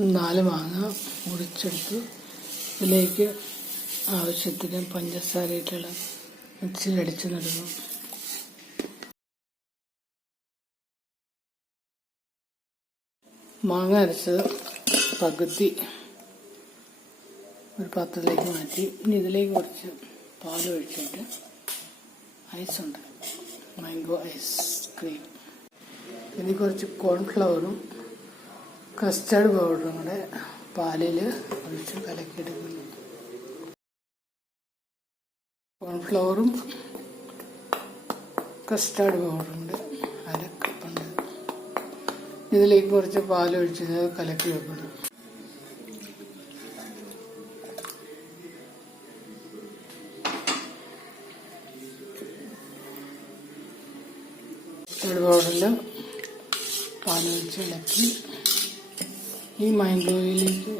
നാല് മാങ്ങ മുറിച്ചെടുത്ത്. ഇതിലേക്ക് ആവശ്യത്തിന് പഞ്ചസാര ഇട്ടുള്ള മിക്സിൽ അടിച്ചു നടുന്നു. മാങ്ങ അരച്ചത് പകുതി ഒരു പാത്രത്തിലേക്ക് മാറ്റി. ഇനി ഇതിലേക്ക് കുറച്ച് പാൽ ഒഴിച്ചിട്ട് ഐസ് ഉണ്ട്. Mango ice cream. ഇനി കുറച്ച് കോൺഫ്ലവറും കസ്റ്റർഡ് പൗഡറും കൂടെ പാലിൽ ഒഴിച്ച് കലക്കിയെടുക്കുന്നു. കോൺഫ്ലവറും കസ്റ്റാർഡ് പൗഡറും ഉണ്ട്. അര ഇതിലേക്ക് കുറച്ച് പാലൊഴിച്ച് കലക്കി വെക്കണം കസ്റ്റാർഡ് പൗഡറിൽ പാലൊഴിച്ച് ഇളക്കി ഈ മാംഗോയിലേക്ക്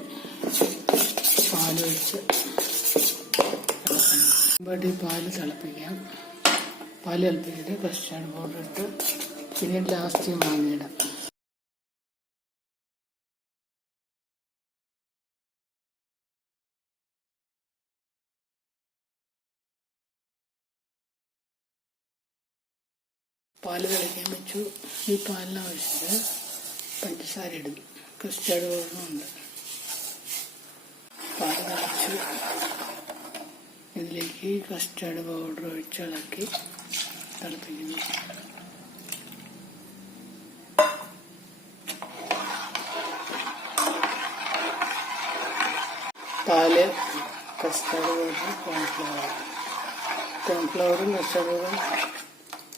പാലൊഴിച്ച് ഇവിടെ ഈ പാൽ തിളപ്പിക്കാം. പാൽ തിളപ്പിച്ചിട്ട് കസ്റ്റാർഡ് പൗഡർ ഇട്ട് പിന്നെ ലാസ്റ്റ് മാങ്ങയിടാം. പാൽ തിളയ്ക്കാൻ വെച്ചു. ഈ പാലിനാവശ്യത്തിൽ പഞ്ചസാര ഇടും. കസ്റ്റാർഡ് പൗഡറും ഉണ്ട് പാൽ ഇതിലേക്ക് കസ്റ്റാർഡ് പൗഡർ ഒഴിച്ചിളക്കി തിളപ്പിക്കുന്നു. പാൽ കസ്റ്റാർഡ് പൗഡർ കോൺഫ്ലവർ. കോൺഫ്ലവറും കസ്റ്റാർഡും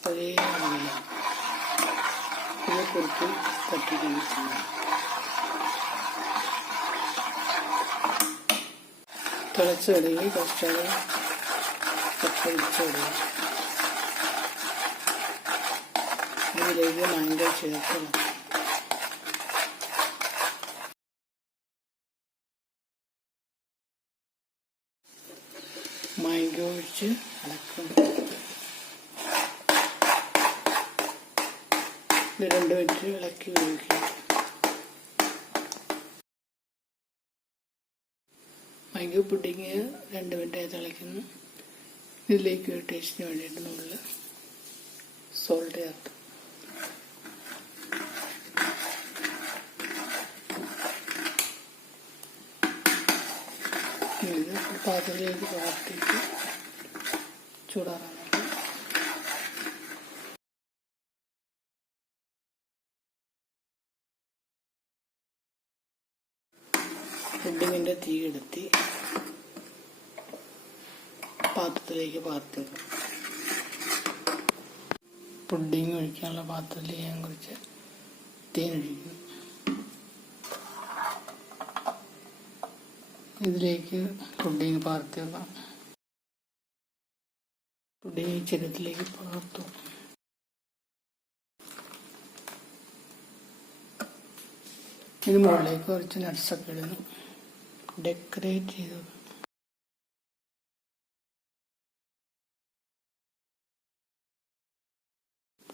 ഒരേ അളവിലാണ്. ഇത് കുറുക്കി തട്ടിക്കുന്നു തിളച്ച് കടുകി കസ്റ്റാർഡ് പച്ചടിച്ച് കടുകി ഇതിലേക്ക് മാങ്കോ ചേർക്കണം മാങ്കോ ഒഴിച്ച് ഇളക്കണം ഇത് രണ്ട് മിനിറ്റ് ഇളക്കി ഉപയോഗിക്കുക മാങ്കോ പുഡിങ് രണ്ട് മിനിറ്റായി തിളയ്ക്കുന്നു. ഇതിലേക്ക് ടേസ്റ്റിന് വേണ്ടിയിട്ട് നമ്മൾ സോൾട്ട് ചേർത്ത്. ഇത് പാത്രത്തിലേക്ക് പകർത്തിയിട്ട് ചൂടാറാണ് പുഡിങ്ങിന്റെ തീ കെടുത്തി പാർത്തി വെക്കും പുഡിങ് ഒഴിക്കാനുള്ള പാത്രത്തിൽ ഞാൻ കുറച്ച് തേൻ ഒഴിക്കുന്നു ഇതിലേക്ക് പുഡിങ് പാർത്തി പുഡിങ് ചെരുത്തിലേക്ക് പകർത്തു ഇത് മുകളിലേക്ക് കുറച്ച് നട്ട്സൊക്കെ ഇടുന്നു. ഡെക്കറേറ്റ് ചെയ്തു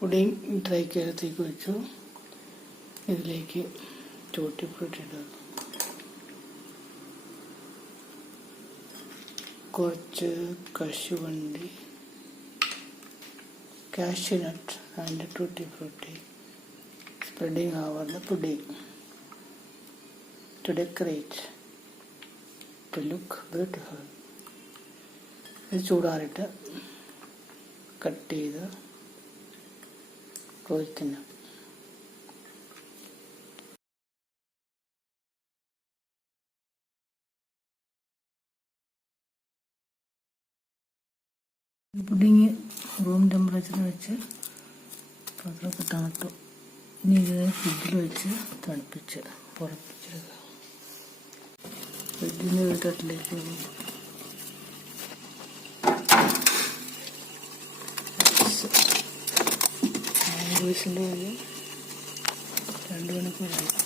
പുഡിങ് ഡ്രൈ കേരളത്തേക്ക് വെച്ചു. ഇതിലേക്ക് ചോട്ടി ഇടുക കുറച്ച് കശുവണ്ടി cashew nut and tutti frutti spreading ആവുന്ന pudding to decorate to look beautiful ഇത് ചൂടാറിട്ട് കട്ട് ചെയ്ത് കോരി തിന്നാം പുഡിങ് റൂം ടെമ്പറേച്ചറിൽ വെച്ച് പാത്രമൊക്കെ തണുത്തു. ഇനി ഇത് ഫ്രിഡ്ജിൽ വെച്ച് തണുപ്പിച്ച് പുറപ്പിച്ചെടുക്കുക ഫ്രിഡ്ജിന്റെ ഒരു തട്ടിലേക്ക് ഇംഗ്ലീഷിന്റെ ഒരു രണ്ട് മണിക്കൂറായി.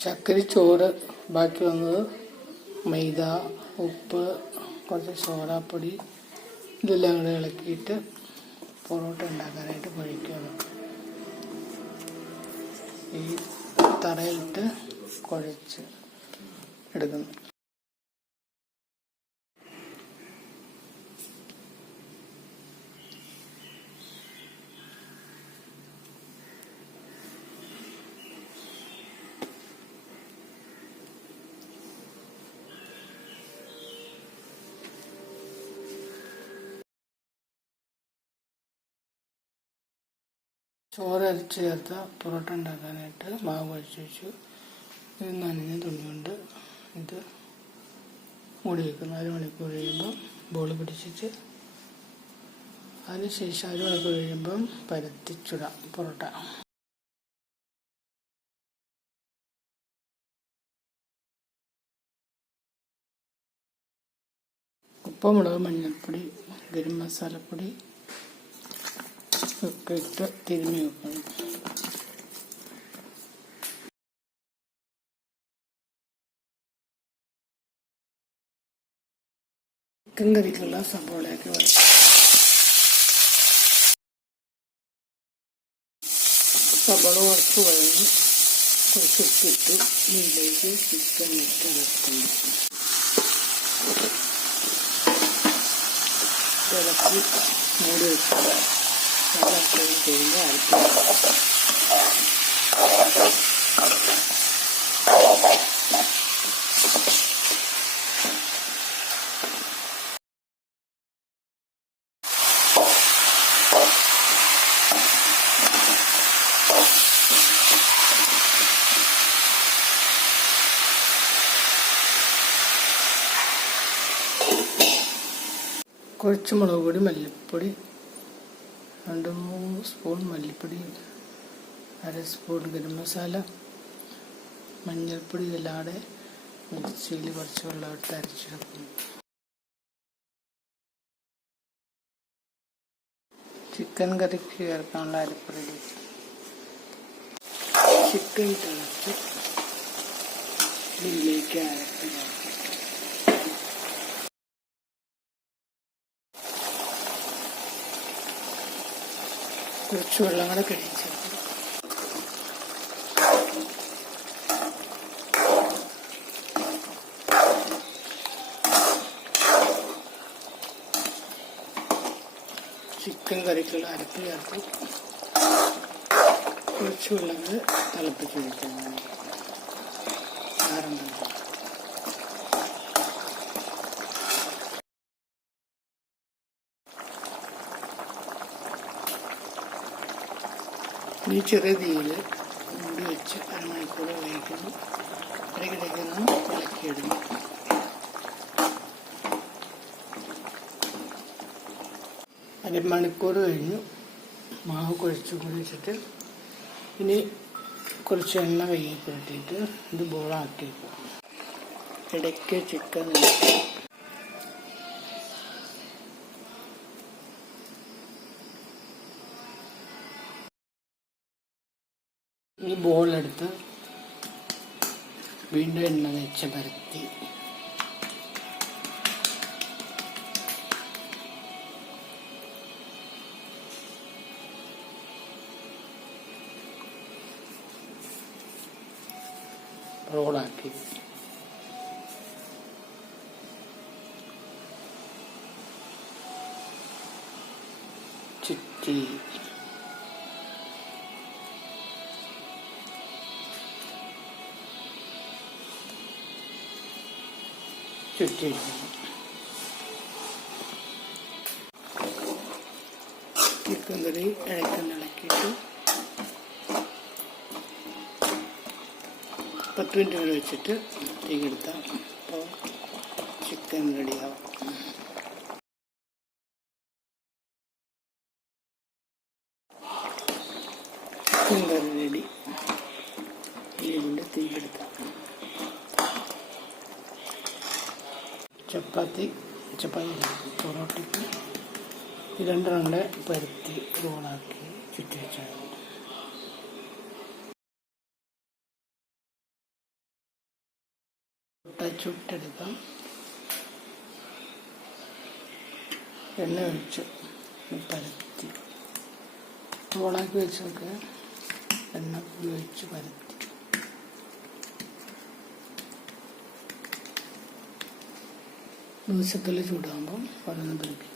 ചക്കരി ചോറ് ബാക്കി വന്നത് മൈദ ഉപ്പ് കുറച്ച് സോഡാപ്പൊടി ഇതെല്ലാം കൂടെ ഇളക്കിയിട്ട് പൊറോട്ട ഉണ്ടാക്കാനായിട്ട് കുഴയ്ക്കുകയാണ് ഈ തറയിലിട്ട് കുഴച്ച് എടുക്കുന്നു. ചോറ് അരച്ച് ചേർത്ത പൊറോട്ട ഉണ്ടാക്കാനായിട്ട് മാവ് കുഴച്ച് വെച്ചു. ഇത് നനഞ്ഞ തുണി കൊണ്ട് ഇത് മൂടി വെക്കുന്നു. അരമണിക്കൂർ കഴിയുമ്പം ബോൾ പിടിച്ചിട്ട് അതിനുശേഷം അര മണിക്കൂർ കഴിയുമ്പം പരത്തിച്ചുടാം പൊറോട്ട. ഉപ്പ് മുളക് മഞ്ഞൾപ്പൊടി ഗരം മസാലപ്പൊടി ഒക്കെ ഇട്ട് തിരുമ്മി വെക്കണം. ചിക്കൻ കറിക്കുള്ള സബോളയൊക്കെ വഴറ്റും വറുത്ത് വഴങ്ങി കുറച്ച് ഉപ്പിട്ട് ഇതിലേക്ക് ചിക്കൻ ഇട്ട് ഇളക്കുന്നു ഇളക്കി മൂടി വെച്ച് ഫ്രൈ ചെയ്യുമ്പോൾ അടുത്ത കുറച്ച് മുളക് പൊടി മല്ലിപ്പൊടി രണ്ട് മൂന്ന് സ്പൂൺ മല്ലിപ്പൊടി അര സ്പൂൺ ഗരം മസാല മഞ്ഞൾപ്പൊടി ഇതെല്ലാം കൂടെ മിക്സിയിൽ കുറച്ച് വെള്ളം ഇട്ട് അരച്ചെടുക്കും. ചിക്കൻ കറിക്ക് ചേർക്കാനുള്ള അരപ്പൊടി ചിക്കൻ തിളച്ച് ഇതിലേക്ക് അരപ്പ് കുറച്ച് വെള്ളം കൂടെ കഴിച്ചു. ചിക്കൻ കറിക്കുള്ള അരപ്പ് ചേർത്ത് കുറച്ച് വെള്ളം തിളപ്പിച്ച് വയ്ക്കുന്നു ആറുണ്ട് ഈ ചെറിയ തീയിൽ മൂടി വെച്ച് അരമണിക്കൂർ വേവിക്കുന്നു ഇടയ്ക്കിടയ്ക്കൊന്ന് ഇളക്കിയിടുന്നു അരമണിക്കൂർ കഴിഞ്ഞു. മാവ് കുഴച്ച് കുഴിച്ചിട്ട് ഇനി കുറച്ച് എണ്ണ കയ്യിൽ പുരട്ടിയിട്ട് ഇത് ബോളാക്കി ഇടയ്ക്ക് ചിക്കൻ ഈ ബോളെടുത്ത് വീണ്ടും എണ്ണ വെച്ച് പരത്തി. റോളാക്കി. ചുറ്റി. ചുറ്റിയിടുന്നു ചിക്കൻ കറി ഇളക്കിയിട്ട് പത്ത് മിനിറ്റ് വരെ വെച്ചിട്ട് തീ എടുത്താൽ അപ്പോൾ ചിക്കൻ റെഡിയാവും ചിക്കൻ കറി റെഡി ഇതിന്റെ തീ എടുത്താൽ ചപ്പാത്തി ചപ്പാത്തി പൊറോട്ടയ്ക്ക് ഈ രണ്ടെണ്ണം കൂടെ പരുത്തി റോളാക്കി ചുറ്റി വെച്ചാൽ ചുട്ടെടുക്കാം. എണ്ണ ഒഴിച്ച് പരത്തി. റോളാക്കി വെച്ചൊക്കെ എണ്ണ ഉപയോഗിച്ച് പരത്തി. ദിവസത്തിൽ ചൂടാകുമ്പം ഓരോന്ന് പെരുക്കി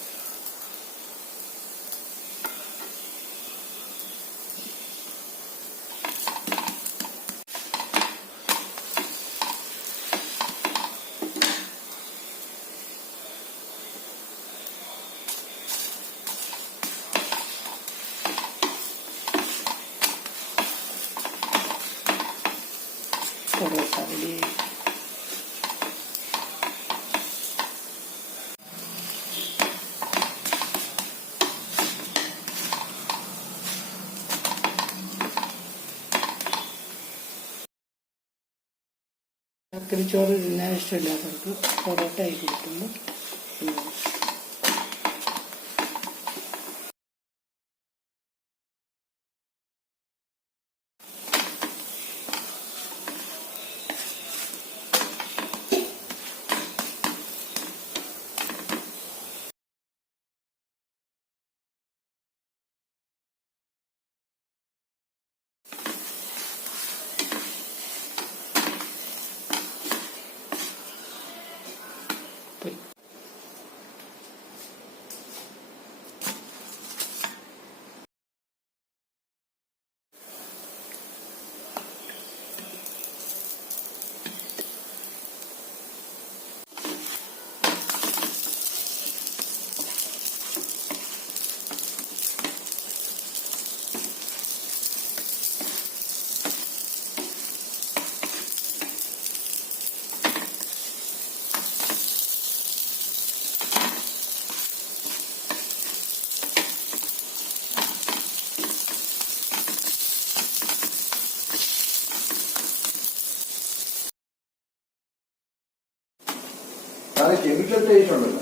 കുറച്ച് എണ്ണ ഒഴിക്കാം പൊറോട്ട റെഡി ചോറ് തിന്നാൻ ഇഷ്ടമില്ലാത്തവർക്ക് പൊറോട്ട ആക്കി consultation with us.